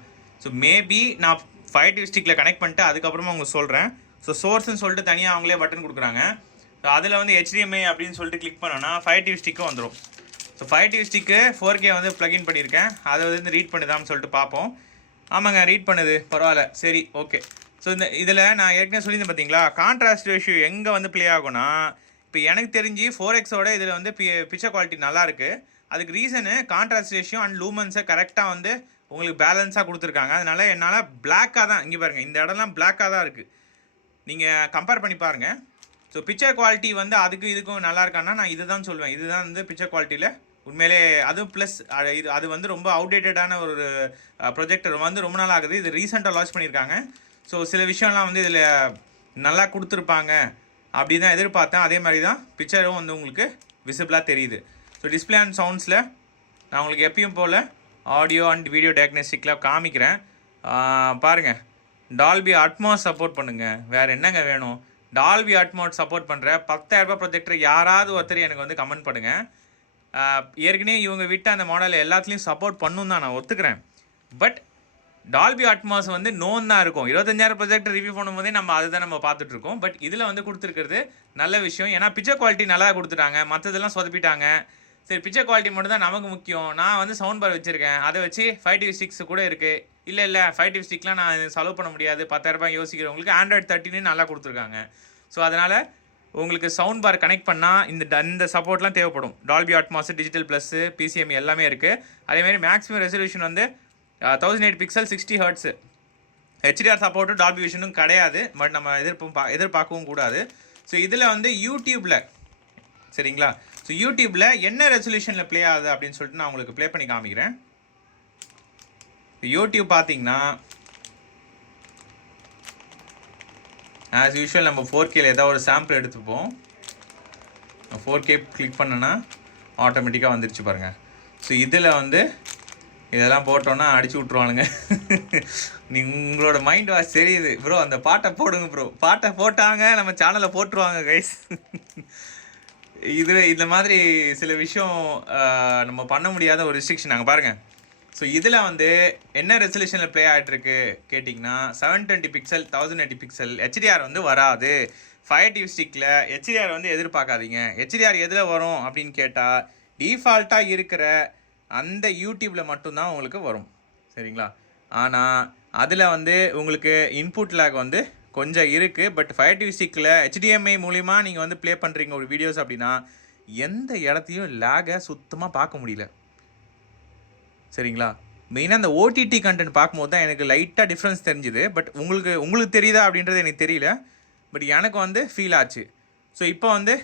ஸோ மேபி நான் ஃபயர் டிவி ஸ்டிக்கில் கனெக்ட் பண்ணிட்டு அதுக்கப்புறமா உங்களுக்கு சொல்கிறேன். ஸோ சோர்ஸ்ன்னு சொல்லிட்டு தனியாக அவங்களே பட்டன் கொடுக்குறாங்க. ஸோ அதில் வந்து HDMI அப்படின்னு சொல்லிட்டு கிளிக் பண்ணோன்னா ஃபயர் டிவி ஸ்டிக்கும் வந்துடும். So fire TV stick 4K வந்து ப்ளக்இன் பண்ணியிருக்கேன். அதை வந்து ரீட் பண்ணுதான்னு சொல்லிட்டு பார்ப்போம். ஆமாங்க, ரீட் பண்ணுது, பரவாயில்ல, சரி, ஓகே. ஸோ இந்த இதில் நான் ஏற்கனவே சொல்லியிருந்தேன் பார்த்தீங்களா, கான்ட்ராஸ்ட் ரேஷியோ எங்கே வந்து ப்ளே ஆகும்னா, இப்போ எனக்கு தெரிஞ்சு 4Xோட இதில் வந்து பிக்சர் குவாலிட்டி நல்லாயிருக்கு. அதுக்கு ரீசனு கான்ட்ராஸ்ட் ரேஷியோ அண்ட் லூமன்ஸை கரெக்டாக வந்து உங்களுக்கு பேலன்ஸாக கொடுத்துருக்காங்க. அதனால் என்னால் பிளாக்காக தான், இங்கே பாருங்கள், இந்த இடம்லாம் பிளாக்காக தான் இருக்குது. நீங்கள் கம்பேர் பண்ணி பாருங்கள். ஸோ பிக்சர் குவாலிட்டி வந்து அதுக்கு இதுக்கும் நல்லா இருக்கான்னா நான் இது தான் சொல்லுவேன். இதுதான் வந்து பிக்சர் குவாலிட்டியில் உண்மையிலே அதுவும் ப்ளஸ் அது வந்து ரொம்ப அவுடேட்டடான ஒரு ப்ரொஜெக்டர் வந்து ரொம்ப நாள் ஆகுது. இது ரீசெண்டாக லான்ச் பண்ணியிருக்காங்க. ஸோ சில விஷயம்லாம் வந்து இதில் நல்லா கொடுத்துருப்பாங்க அப்படி தான் எதிர்பார்த்தேன். அதே மாதிரி தான் பிக்சரும் வந்து உங்களுக்கு விசிபிளாக தெரியுது. ஸோ டிஸ்பிளே அண்ட் சவுண்ட்ஸில் நான் உங்களுக்கு எப்பயும் போல் ஆடியோ அண்ட் வீடியோ டயக்னோஸ்டிக்கில் காமிக்கிறேன். பாருங்கள், டால்பி அட்மாஸ் சப்போர்ட் பண்ணுங்கள். வேறு என்னங்க வேணும்? டால்பி அட்மாஸ் சப்போர்ட் பண்ணுற 10,000 ப்ரொஜெக்டர் யாராவது ஒருத்தர் எனக்கு வந்து கமெண்ட் பண்ணுங்கள். ஏற்கனவே இவங்க விட்ட அந்த மாடல் எல்லாத்துலேயும் சப்போர்ட் பண்ணும் தான் நான் ஒத்துக்கிறேன். பட் டால்பி அட்மாஸ் வந்து நோன் தான் இருக்கும். 25,000 ப்ரொஜெக்டர் ரிவ்யூ பண்ணும்போதே நம்ம அதுதான் நம்ம பார்த்துட்ருக்கோம். பட் இதில் வந்து கொடுத்துருக்கிறது நல்ல விஷயம். ஏன்னா பிக்சர் குவாலிட்டி நல்லா கொடுத்துட்டாங்க, மற்றதெல்லாம் சொதப்பிட்டாங்க. சரி, பிக்சர் குவாலிட்டி மட்டும் தான் நமக்கு முக்கியம். நான் வந்து சவுண்ட் பார் வச்சுருக்கேன், அதை வச்சு ஃபயர் டிவி ஸ்டிக்ஸ் கூட இருக்குது. இல்லை ஃபயர் டிவி ஸ்டிக்லாம் நான் செலவு பண்ண முடியாது, 10,000 யோசிக்கிறவங்களுக்கு Android 13 நல்லா கொடுத்துருக்காங்க. ஸோ அதனால் உங்களுக்கு சவுண்ட் பார் கனெக்ட் பண்ணால் இந்த சப்போர்ட்லாம் தேவைப்படும். Dolby Atmos, digital plus, PCM எல்லாமே இருக்குது. அதேமாதிரி மேக்ஸிமம் ரெசல்யூஷன் வந்து 1080 பிக்சல் 60 Hz. HDR சப்போர்ட்டும் டால்பி விஷனும் கிடையாது. பட் நம்ம எதிர்பார்க்கவும் கூடாது. ஸோ இதில் வந்து யூடியூப்பில், சரிங்களா, ஸோ யூடியூப்பில் என்ன ரெசல்யூஷனில் ப்ளே ஆகுது அப்படின்னு சொல்லிட்டு நான் உங்களுக்கு ப்ளே பண்ணி காமிக்கிறேன். யூடியூப் பார்த்தீங்கன்னா ஆஸ் யூஷுவல் நம்ம 4Kல ஏதாவது ஒரு சாம்பிள் எடுத்துப்போம். 4K கிளிக் பண்ணனா ஆட்டோமேட்டிக்காக வந்துருச்சு பாருங்கள். ஸோ இதில் வந்து இதெல்லாம் போட்டோன்னா அடிச்சு விட்ருவானுங்க. உங்களோட மைண்ட் வாஷ் தெரியுது ப்ரோ. அந்த பாட்டை போடுங்க ப்ரோ. பாட்டை போட்டாங்க நம்ம சேனலில் போட்டுருவாங்க கைஸ். இது இந்த மாதிரி சில விஷயம் நம்ம பண்ண முடியாத ஒரு ரெஸ்ட்ரிக்ஷன் நாங்கள் பாருங்கள். ஸோ இதில் வந்து என்ன ரெசல்யூஷனில் ப்ளே ஆகிட்டுருக்கு கேட்டிங்கன்னா 720 பிக்சல் 1080 பிக்சல். ஹெச்டிஆர் வந்து வராது. ஃபயர் டிவி ஸ்டிக்கில் ஹெச்டிஆர் வந்து எதிர்பார்க்காதீங்க. ஹெச்டிஆர் எதில் வரும் அப்படின்னு கேட்டால் டிஃபால்ட்டாக இருக்கிற அந்த யூடியூப்பில் மட்டும்தான் உங்களுக்கு வரும். சரிங்களா? ஆனால் அதில் வந்து உங்களுக்கு இன்புட் லேக் வந்து கொஞ்சம் இருக்குது. பட் ஃபயர் டிவி ஸ்டிக்கில் HDMI மூலிமா நீங்கள் வந்து ப்ளே பண்ணுறீங்க ஒரு வீடியோஸ் அப்படின்னா எந்த இடத்தையும் லேகை சுத்தமாக பார்க்க முடியல. சரிங்களா? மெயினாக அந்த ஓடிடி கண்டென்ட் பார்க்கும்போது தான் எனக்கு லைட்டாக டிஃப்ரென்ஸ் தெரிஞ்சுது. பட் உங்களுக்கு தெரியுதா அப்படின்றது எனக்கு தெரியல. பட் எனக்கு வந்து ஃபீல் ஆச்சு. ஸோ இப்போ வந்து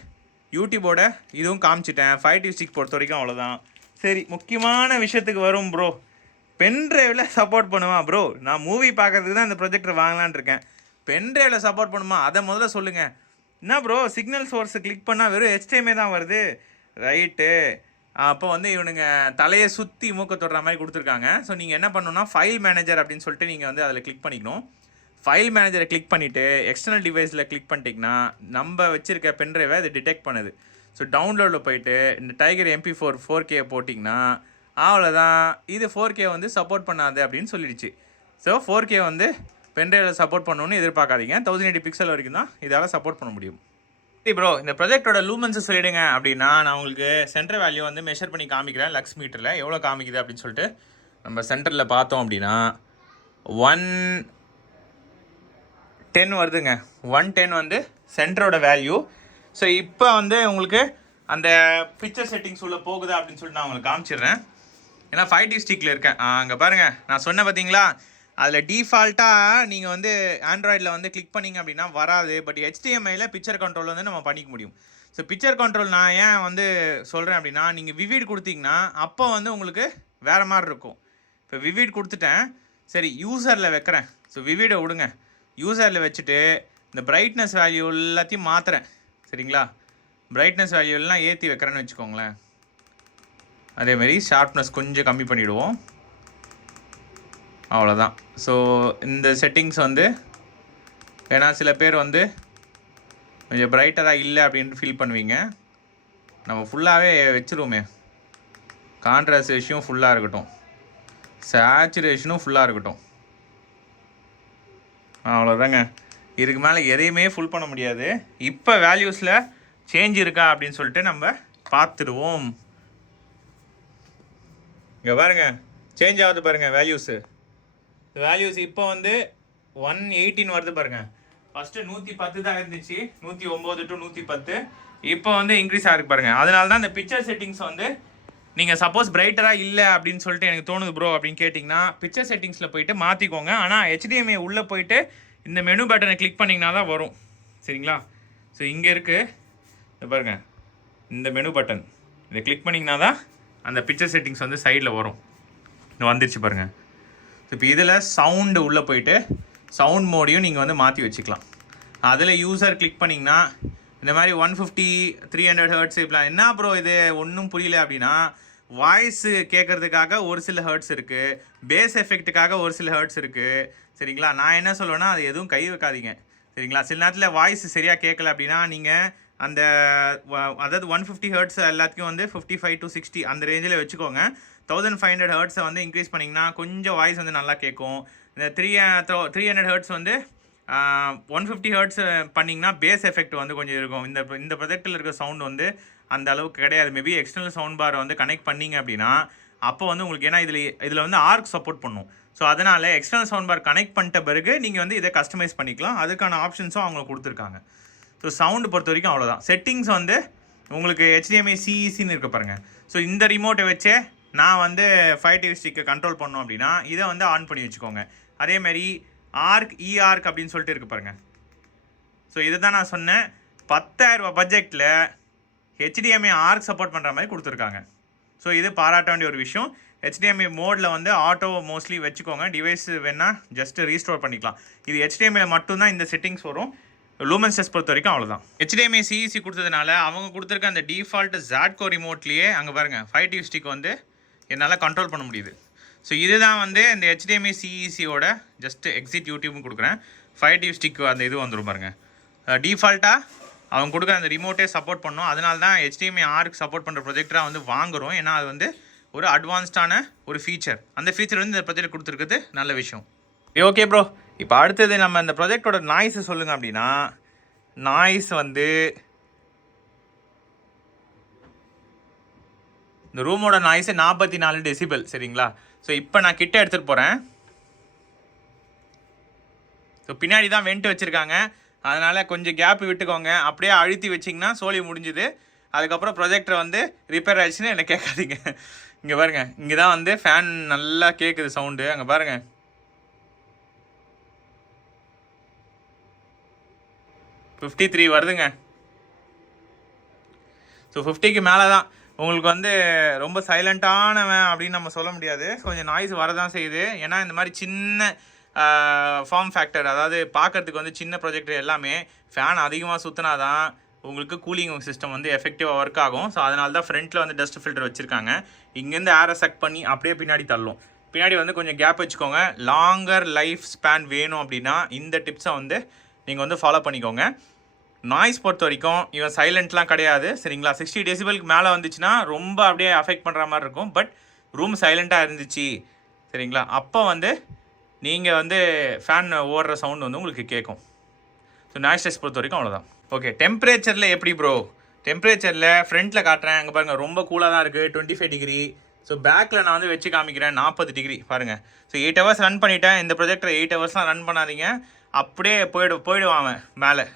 யூடியூபோட இதுவும் காமிச்சிட்டேன். ஃபயர் டிவி ஸ்டிக் பொறுத்த வரைக்கும் அவ்வளோதான். சரி, முக்கியமான விஷயத்துக்கு வரும் ப்ரோ. பென்ட்ரைவில் சப்போர்ட் பண்ணுமா ப்ரோ? நான் மூவி பார்க்கறதுக்கு தான் இந்த ப்ரொஜெக்டர் வாங்கலான் இருக்கேன். பென்ட்ரைவில் சப்போர்ட் பண்ணுமா அதை முதல்ல சொல்லுங்கள். என்ன ப்ரோ சிக்னல் சோர்ஸை கிளிக் பண்ணால் வெறும் HDMI தான் வருது. ரைட்டு. அப்போ வந்து இவனுங்க தலையை சுற்றி மூக்க தொடுற மாதிரி கொடுத்துருக்காங்க. ஸோ நீங்கள் என்ன பண்ணணும்னா ஃபைல் மேனேஜர் அப்படின்னு சொல்லிட்டு நீங்கள் வந்து அதில் கிளிக் பண்ணிக்கணும். ஃபைல் மேனேஜரை கிளிக் பண்ணிவிட்டு எக்ஸ்டர்னல் டிவைஸில் கிளிக் பண்ணிட்டீங்கன்னா நம்ம வச்சுருக்க பென்ட்ரைவை அது டிடெக்ட் பண்ணுது. ஸோ டவுன்லோடில் போயிட்டு இந்த டைகர் MP4 4K போட்டிங்கன்னா அவ்வளோதான். இது 4K வந்து சப்போர்ட் பண்ணாது அப்படின்னு சொல்லிடுச்சு. ஸோ 4K வந்து பென்ட்ரைவில் சப்போர்ட் பண்ணணுன்னு எதிர்பார்க்காதீங்க. 1080 பிக்சல் வரைக்கும் தான் இதால் சப்போர்ட் பண்ண முடியும். சரி ப்ரோ, இந்த ப்ரொஜெக்டோட லூமன்ஸை சொல்லிவிடுங்க அப்படின்னா நான் உங்களுக்கு சென்டர் வேல்யூ வந்து மெஷர் பண்ணி காமிக்கிறேன். லக்ஸ் மீட்டரில் எவ்வளோ காமிக்குது அப்படின்னு சொல்லிட்டு நம்ம சென்டரில் பார்த்தோம் அப்படின்னா 110 வருதுங்க. 110 வந்து சென்டரோட வேல்யூ. ஸோ இப்போ வந்து உங்களுக்கு அந்த பிக்சர் செட்டிங்ஸ் உள்ள போகுதா அப்படின்னு சொல்லிட்டு நான் உங்களுக்கு காமிச்சிடுறேன். ஏன்னா 5D ஸ்டிக்கில் இருக்கேன். அங்கே பாருங்கள், நான் சொன்னேன் பார்த்தீங்களா, அதில் டிஃபால்ட்டாக நீங்கள் வந்து ஆண்ட்ராய்டில் வந்து கிளிக் பண்ணிங்க அப்படின்னா வராது. பட் HDMIயில் பிக்சர் கண்ட்ரோல் வந்து நம்ம பண்ணிக்க முடியும். ஸோ பிக்சர் கண்ட்ரோல் நான் ஏன் வந்து சொல்கிறேன் அப்படின்னா, நீங்கள் விவிட் கொடுத்தீங்கன்னா அப்போ வந்து உங்களுக்கு வேறு மாதிரி இருக்கும். இப்போ விவிட் கொடுத்துட்டேன். சரி, யூசரில் வைக்கிறேன். ஸோ விவிடை விடுங்க. யூசரில் வச்சுட்டு இந்த பிரைட்னஸ் வேல்யூ எல்லாத்தையும் மாற்றுறேன். சரிங்களா? பிரைட்னஸ் வேல்யூ எல்லாம் ஏற்றி வைக்கிறேன்னு வச்சுக்கோங்களேன். அதேமாரி ஷார்ப்னஸ் கொஞ்சம் கம்மி பண்ணிவிடுவோம். அவ்வளோதான். ஸோ இந்த செட்டிங்ஸ் வந்து ஏன்னா சில பேர் வந்து கொஞ்சம் பிரைட்டராக இல்லை அப்படின்ட்டு ஃபீல் பண்ணுவீங்க. நம்ம ஃபுல்லாகவே வச்சுருவோமே. கான்ட்ராஸ்டேஷனும் ஃபுல்லாக இருக்கட்டும், சேச்சுரேஷனும் ஃபுல்லாக இருக்கட்டும். அவ்வளோதாங்க. இதுக்கு மேலே எதையுமே ஃபுல் பண்ண முடியாது. இப்போ வேல்யூஸில் சேஞ்ச் இருக்கா அப்படின்னு சொல்லிட்டு நம்ம பார்த்துடுவோம். இங்கே பாருங்கள், சேஞ்ச் ஆகுது பாருங்கள் வேல்யூஸு. வேல்யூஸ் இப்போ வந்து 118 வருது பாருங்கள். ஃபஸ்ட்டு 110 தான் இருந்துச்சு. 109 to 110. இப்போ வந்து இன்க்ரீஸ் ஆகிருக்கு பாருங்கள். அதனால தான் இந்த பிக்சர் செட்டிங்ஸ் வந்து நீங்கள் சப்போஸ் பிரைட்டராக இல்லை அப்படின்னு சொல்லிட்டு எனக்கு தோணுது ப்ரோ அப்படின்னு கேட்டிங்கன்னா பிக்சர் செட்டிங்ஸில் போயிட்டு மாற்றிக்கோங்க. ஆனால் HDMI உள்ளே போயிட்டு இந்த மெனு பட்டனை கிளிக் பண்ணிங்கன்னா தான் வரும். சரிங்களா? ஸோ இங்கே இருக்குது, இதை பாருங்கள், இந்த மெனு பட்டன் இதை கிளிக் பண்ணிங்கன்னா தான் அந்த பிக்சர் செட்டிங்ஸ் வந்து சைடில் வரும். இன்னும் வந்துருச்சு பாருங்கள். ஸோ இப்போ இதில் சவுண்டு உள்ளே போயிட்டு சவுண்ட் மோடையும் நீங்கள் வந்து மாற்றி வச்சுக்கலாம். அதில் யூசர் கிளிக் பண்ணிங்கன்னா இந்த மாதிரி 150 300 ஹர்ட்ஸ். இப்போ என்ன ப்ரோ இது ஒன்றும் புரியல அப்படின்னா, வாய்ஸு கேட்குறதுக்காக ஒரு சில ஹர்ட்ஸ் இருக்குது, பேஸ் எஃபெக்ட்டுக்காக ஒரு சில ஹர்ட்ஸ் இருக்குது. சரிங்களா? நான் என்ன சொல்லுவேன்னா அது எதுவும் கை வைக்காதீங்க. சரிங்களா? சில நேரத்தில் வாய்ஸ் சரியாக கேட்கல அப்படின்னா நீங்கள் அந்த அதாவது 150 ஹர்ட்ஸ் எல்லாத்துக்கும் வந்து 55 to 60 அந்த ரேஞ்சில் வச்சுக்கோங்க. 1500 ஹர்ட்ஸை வந்து இன்க்ரீஸ் பண்ணிங்கன்னா கொஞ்சம் வாய்ஸ் வந்து நல்லா கேட்கும். இந்த 300 ஹர்ட்ஸ் வந்து 150 ஹர்ட்ஸ் பண்ணிங்கன்னா பேஸ் எஃபெக்ட் வந்து கொஞ்சம் இருக்கும். இந்த ப்ரொஜெக்டில் இருக்க சவுண்ட் வந்து அந்த அளவுக்கு கிடையாது. மேபி எக்ஸ்டர்னல் சவுண்ட் பாரை வந்து கனெக்ட் பண்ணிங்க அப்படின்னா அப்போ வந்து உங்களுக்கு, ஏன்னா இதில் வந்து ஆர்க் சப்போர்ட் பண்ணும். ஸோ அதனால் எக்ஸ்டர்னல் சவுண்ட் பார் கனெக்ட் பண்ணிட்ட பிறகு நீங்கள் வந்து இதை கஸ்டமைஸ் பண்ணிக்கலாம். அதுக்கான ஆப்ஷன்ஸும் அவங்க கொடுத்துருக்காங்க. ஸோ சவுண்டு பொறுத்த வரைக்கும் அவ்வளோதான். செட்டிங்ஸ் வந்து உங்களுக்கு HDMI CECன்னு இருக்க பாருங்கள். ஸோ இந்த ரிமோட்டை வச்சே நான் வந்து ஃபயர் டிவி ஸ்டிக்கை கண்ட்ரோல் பண்ணோம் அப்படின்னா இதை வந்து ஆன் பண்ணி வச்சுக்கோங்க. அதேமாதிரி ஆர்க் EARC அப்படின்னு சொல்லிட்டு இருக்கு பாருங்கள். ஸோ இதை தான் நான் சொன்னேன், 10,000 ரூபா பட்ஜெட்டில் HDMI ஆர்க் சப்போர்ட் பண்ணுற மாதிரி கொடுத்துருக்காங்க. ஸோ இது பாராட்ட வேண்டிய ஒரு விஷயம். HDMI மோடில் வந்து ஆட்டோ மோஸ்ட்லி வச்சுக்கோங்க. டிவைஸ் வேணால் ஜஸ்ட்டு ரீஸ்டோர் பண்ணிக்கலாம். இது HDMI மட்டும்தான் இந்த செட்டிங்ஸ் வரும். லூமன்ஸ் டெஸ்ட் பொறுத்த வரைக்கும் அவ்வளோதான். HDMI CEC கொடுத்ததுனால அவங்க கொடுத்துருக்க அந்த டிஃபால்ட் ZATCO ரிமோட்லேயே அங்கே பாருங்கள் ஃபயர் டிவி ஸ்டிக் வந்து என்னால் கண்ட்ரோல் பண்ண முடியுது. ஸோ இதுதான் வந்து இந்த HDMI CECயோட ஜஸ்ட் எக்ஸிட் யூடியூப்னு கொடுக்குறேன். 5 ஸ்டிக் அந்த இது வந்துடும் பாருங்கள். டிஃபால்ட்டாக அவங்க கொடுக்குற அந்த ரிமோட்டே சப்போர்ட் பண்ணோம். அதனால தான் HDMI ஆருக்கு சப்போர்ட் பண்ணுற ப்ரொஜெக்டராக வந்து வாங்குகிறோம். ஏன்னா அது வந்து ஒரு அட்வான்ஸ்டான ஒரு ஃபீச்சர். அந்த ஃபீச்சர் வந்து இந்த ப்ரொஜெக்ட் கொடுத்துருக்குது நல்ல விஷயம். ஓகே ப்ரோ, இப்போ அடுத்தது நம்ம இந்த ப்ரொஜெக்டோட நாய்ஸை சொல்லுங்கள் அப்படின்னா, நாய்ஸ் வந்து இந்த ரூமோட நாய்ஸு 44 டெசிபல். சரிங்களா? ஸோ இப்போ நான் கிட்ட எடுத்துகிட்டு போகிறேன். ஸோ பின்னாடி தான் வெண்ட் வச்சுருக்காங்க, அதனால் கொஞ்சம் கேப் விட்டுக்கோங்க. அப்படியே அழுத்தி வச்சிங்கன்னா சோலி முடிஞ்சுது. அதுக்கப்புறம் ப்ரொஜெக்டர் வந்து ரிப்பேர் ஆகிடுச்சுன்னு என்ன கேட்காதீங்க. இங்கே பாருங்கள், இங்கே தான் வந்து ஃபேன் நல்லா கேட்குது சவுண்டு. அங்கே பாருங்கள், 53 வருதுங்க. ஸோ 50க்கு மேலே தான். உங்களுக்கு வந்து ரொம்ப சைலண்ட்டானவன் அப்படின்னு நம்ம சொல்ல முடியாது. கொஞ்சம் நாய்ஸ் வரதான் செய்யுது. ஏன்னா இந்த மாதிரி சின்ன ஃபார்ம் ஃபேக்டர், அதாவது பார்க்குறதுக்கு வந்து சின்ன ப்ரொஜெக்டர் எல்லாமே ஃபேன் அதிகமாக சுற்றினா தான் உங்களுக்கு கூலிங் சிஸ்டம் வந்து எஃபெக்டிவாக ஒர்க் ஆகும். ஸோ அதனால தான் ஃப்ரண்ட்டில் வந்து டஸ்ட் ஃபில்டர் வச்சுருக்காங்க. இங்கேருந்து ஏரை சக் பண்ணி அப்படியே பின்னாடி தள்ளும். பின்னாடி வந்து கொஞ்சம் கேப் வச்சுக்கோங்க. லாங்கர் லைஃப் ஸ்பேன் வேணும் அப்படின்னா இந்த டிப்ஸை வந்து நீங்கள் வந்து ஃபாலோ பண்ணிக்கோங்க. நாய்ஸ் பொறுத்த வரைக்கும் இவன் சைலண்ட்லாம் கிடையாது. சரிங்களா? 60 டெசிபலுக்கு மேலே வந்துச்சுன்னா ரொம்ப அப்படியே அஃபெக்ட் பண்ணுற மாதிரி இருக்கும். பட் ரூம் சைலண்ட்டாக இருந்துச்சு, சரிங்களா, அப்போ வந்து நீங்கள் வந்து ஃபேன் ஓடுற சவுண்ட் வந்து உங்களுக்கு கேட்கும். ஸோ நாய்ஸ் டெஸ்ட் பொறுத்த வரைக்கும் அவ்வளோதான். ஓகே, டெம்பரேச்சரில் எப்படி ப்ரோ? டெம்பரேச்சரில் ஃப்ரண்ட்டில் காட்டுறேன். அங்கே பாருங்கள், ரொம்ப கூலாக தான் இருக்குது, 25 டிகிரி. ஸோ பேக்கில் நான் வந்து வச்சு காமிக்கிறேன், 40 டிகிரி பாருங்கள். ஸோ 8 ஹவர்ஸ் ரன் பண்ணிவிட்டேன். இந்த ப்ரொஜெக்டர் 8 ஹவர்ஸ்லாம் ரன் பண்ணாதீங்க, அப்படியே போயிடுவாங்க மேலே.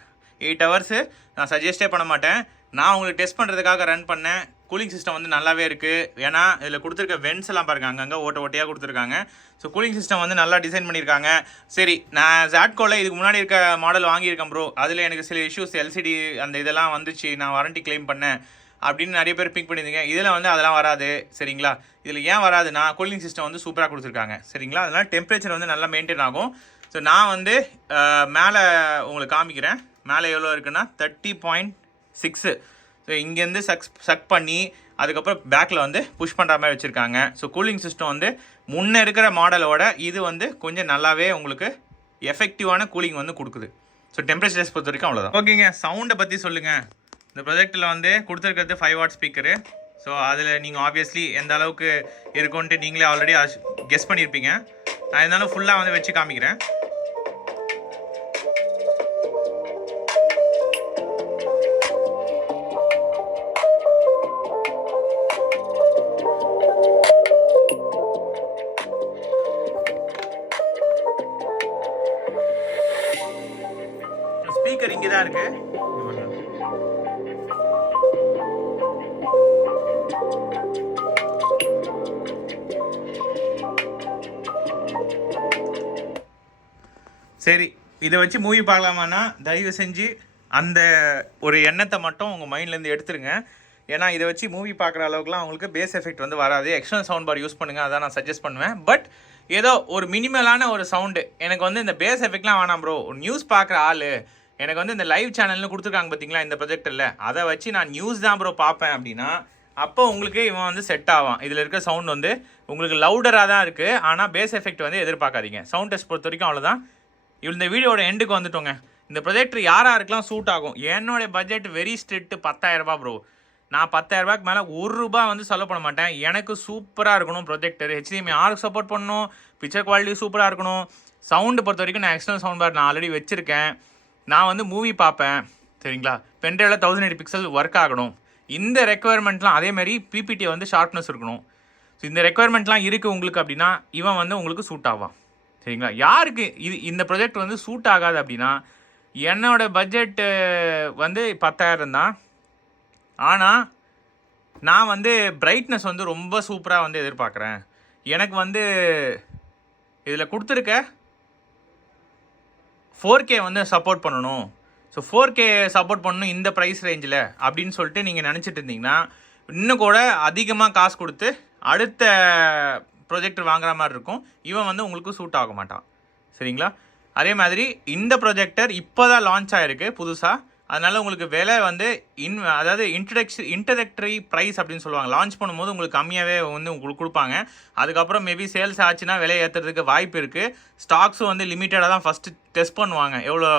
8 ஹவர்ஸு நான் சஜஸ்டே பண்ண மாட்டேன். நான் உங்களுக்கு டெஸ்ட் பண்ணுறதுக்காக ரன் பண்ணேன். கூலிங் சிஸ்டம் வந்து நல்லாவே இருக்குது. ஏன்னா இதில் கொடுத்துருக்க வென்ட்ஸ் எல்லாம் பாருங்க, அங்கங்கே ஓட்டையாக கொடுத்துருக்காங்க. ஸோ கூலிங் சிஸ்டம் வந்து நல்லா டிசைன் பண்ணியிருக்காங்க. சரி, நான் ஜாட்கோவில் இதுக்கு முன்னாடி இருக்க மாடல் வாங்கியிருக்கேன் ப்ரோ, அதில் எனக்கு சில இஷ்யூஸ் LCD அந்த இதெல்லாம் வந்துச்சு, நான் வாரண்டி கிளைம் பண்ணேன் அப்படின்னு நிறைய பேர் பிக் பண்ணியிருந்தீங்க. இதில் வந்து அதெல்லாம் வராது. சரிங்களா? இதில் ஏன் வராதுன்னா கூலிங் சிஸ்டம் வந்து சூப்பராக கொடுத்துருக்காங்க. சரிங்களா? அதனால் டெம்பரேச்சர் வந்து நல்லா மெயின்டைன் ஆகும். ஸோ நான் வந்து மேலே உங்களுக்கு காமிக்கிறேன். மேலே எவ்வளோ இருக்குன்னா 30.6. ஸோ இங்கேருந்து சக் பண்ணி அதுக்கப்புறம் பேக்கில் வந்து புஷ் பண்ணுற மாதிரி வச்சுருக்காங்க. ஸோ கூலிங் சிஸ்டம் வந்து முன்னே இருக்கிற மாடலோட இது வந்து கொஞ்சம் நல்லாவே உங்களுக்கு எஃபெக்டிவான கூலிங் வந்து கொடுக்குது. ஸோ டெம்பரேச்சர் பொறுத்த வரைக்கும் அவ்வளோதான். ஓகேங்க, சவுண்டை பற்றி சொல்லுங்கள். இந்த ப்ரொஜெக்டில் வந்து கொடுத்துருக்கிறது 5 வாட் ஸ்பீக்கரு. ஸோ அதில் நீங்கள் ஆப்வியஸ்லி எந்த அளவுக்கு இருக்குன்ட்டு நீங்களே ஆல்ரெடி கெஸ் பண்ணியிருப்பீங்க. நான் இருந்தாலும் ஃபுல்லாக வந்து வச்சு காமிக்கிறேன். ஸ்பீக்கர் இங்கே தான் இருக்கு. சரி, இதை வச்சு மூவி பார்க்கலாமான்னா தயவு செஞ்சு அந்த ஒரு எண்ணத்தை மட்டும் உங்கள் மைண்ட்லேருந்து எடுத்துருங்க. ஏன்னா இதை வச்சு மூவி பார்க்குற அளவுக்குலாம் உங்களுக்கு பேஸ் எஃபெக்ட் வந்து வராது. எக்ஸ்டர்னல் சவுண்ட் பார் யூஸ் பண்ணுங்கள், அதான் நான் சஜஸ்ட் பண்ணுவேன். பட் ஏதோ ஒரு மினிமலான ஒரு சவுண்டு, எனக்கு வந்து இந்த பேஸ் எஃபெக்ட்லாம் வேணாம் ப்ரோ, ஒரு நியூஸ் பார்க்குற ஆள், எனக்கு வந்து இந்த லைவ் சேனல்னு கொடுத்துருக்காங்க பார்த்தீங்களா இந்த ப்ரொஜெக்டரில், அதை வச்சு நான் நியூஸ் தான் ப்ரோ பார்ப்பேன் அப்படின்னா அப்போ உங்களுக்கு இவன் வந்து செட் ஆவான். இதில் இருக்க சவுண்ட் வந்து உங்களுக்கு லவுடராக தான் இருக்குது, ஆனால் பேஸ் எஃபெக்ட் வந்து எதிர்பார்க்காதீங்க. சவுண்ட் டெஸ்ட் பொறுத்த வரைக்கும் அவ்வளோதான். இந்த வீடியோட எண்டுக்கு வந்துட்டோங்க. இந்த ப்ரொஜெக்டர் யாராருக்கெல்லாம் சூட் ஆகும்? என்னோட பட்ஜெட் வெரி ஸ்ட்ரிக்ட் 10,000 ரூபா ப்ரோ. நான் 10,000 ரூபாய்க்கு மேலே ₹1 வந்து செலவு பண்ண மாட்டேன். எனக்கு சூப்பராக இருக்கணும் ப்ரொஜெக்டர், HDMI ஆருக்கு சப்போர்ட் பண்ணணும், பிக்சர் குவாலிட்டி சூப்பராக இருக்கணும். சவுண்டு பொறுத்த வரைக்கும் நான் எக்ஸ்டர்னல் சவுண்ட் பார் நான் ஆல்ரெடி வச்சுருக்கேன். நான் வந்து மூவி பார்ப்பேன், சரிங்களா? பென்ட்ரைவில் 1080 பிக்சல் ஒர்க் ஆகணும். இந்த ரெக்குவயர்மெண்ட்லாம் அதேமாதிரி பிபிடி வந்து ஷார்ப்னஸ் இருக்கணும். ஸோ இந்த ரெக்குவயர்மெண்ட்லாம் இருக்குது உங்களுக்கு அப்படின்னா இவன் வந்து உங்களுக்கு சூட் ஆவான், சரிங்களா? யாருக்கு இந்த ப்ரொஜெக்ட் வந்து சூட் ஆகாது அப்படின்னா, என்னோட பட்ஜெட்டு வந்து 10,000 தான். ஆனால் நான் வந்து பிரைட்னஸ் வந்து ரொம்ப சூப்பராக வந்து எதிர்பார்க்குறேன். எனக்கு வந்து இதில் கொடுத்துருக்க 4K வந்து சப்போர்ட் பண்ணணும். ஸோ 4K சப்போர்ட் பண்ணணும் இந்த ப்ரைஸ் ரேஞ்சில் அப்படின்னு சொல்லிட்டு நீங்கள் நினச்சிட்டு இருந்தீங்கன்னா இன்னும் கூட அதிகமாக காசு கொடுத்து அடுத்த ப்ரொஜெக்டர் வாங்குற மாதிரி இருக்கும். இவன் வந்து உங்களுக்கு சூட் ஆக மாட்டான், சரிங்களா? அதே மாதிரி இந்த ப்ரொஜெக்டர் இப்போ தான் லான்ச் ஆகிருக்கு புதுசாக, அதனால் உங்களுக்கு விலை வந்து அதாவது இன்ட்ரடக்டரி ப்ரைஸ் அப்படின்னு சொல்லுவாங்க. லான்ச் பண்ணும்போது உங்களுக்கு கம்மியாகவே வந்து உங்களுக்கு கொடுப்பாங்க. அதுக்கப்புறம் மேபி சேல்ஸ் ஆச்சுன்னா விலை ஏற்றுறதுக்கு வாய்ப்பு இருக்குது. ஸ்டாக்ஸும் வந்து லிமிட்டடாக தான் ஃபஸ்ட்டு டெஸ்ட் பண்ணுவாங்க, எவ்வளோ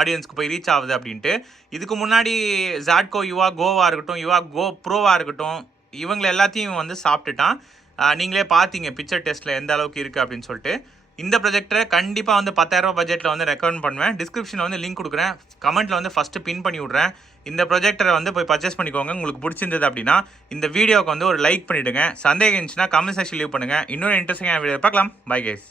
ஆடியன்ஸ்க்கு போய் ரீச் ஆகுது அப்படின்ட்டு. இதுக்கு முன்னாடி ஜாட்கோ யுவா கோவாக இருக்கட்டும், யுவா கோ ப்ரோவாக இருக்கட்டும், இவங்களை எல்லாத்தையும் வந்து சாப்பிட்டுட்டான். நீங்களே பார்த்தீங்க பிக்சர் டெஸ்ட்டில் எந்த அளவுக்கு இருக்குது அப்படின்னு சொல்லிட்டு. இந்த ப்ரொஜெக்டரை கண்டிப்பாக வந்து 10,000 பட்ஜெட்டில் வந்து ரெக்கமெண்ட் பண்ணுவேன். டிஸ்கிரிப்ஷனில் வந்து லிங்க் கொடுக்குறேன், கமெண்ட்டில் வந்து ஃபஸ்ட்டு பின் பண்ணி விட்றேன். இந்த ப்ரொஜெக்டரை வந்து போய் பர்ச்சேஸ் பண்ணிக்கோங்க. உங்களுக்கு பிடிச்சிருந்தது அப்படின்னா இந்த வீடியோவுக்கு வந்து ஒரு லைக் பண்ணிவிடுங்க. சந்தேகம் இருந்துச்சுன்னா கமெண்ட் செக்ஷன் லீவ் பண்ணுங்கள். இன்னொரு இன்ட்ரெஸ்டிங்கான வீடியோ பார்க்கலாம். Bye guys.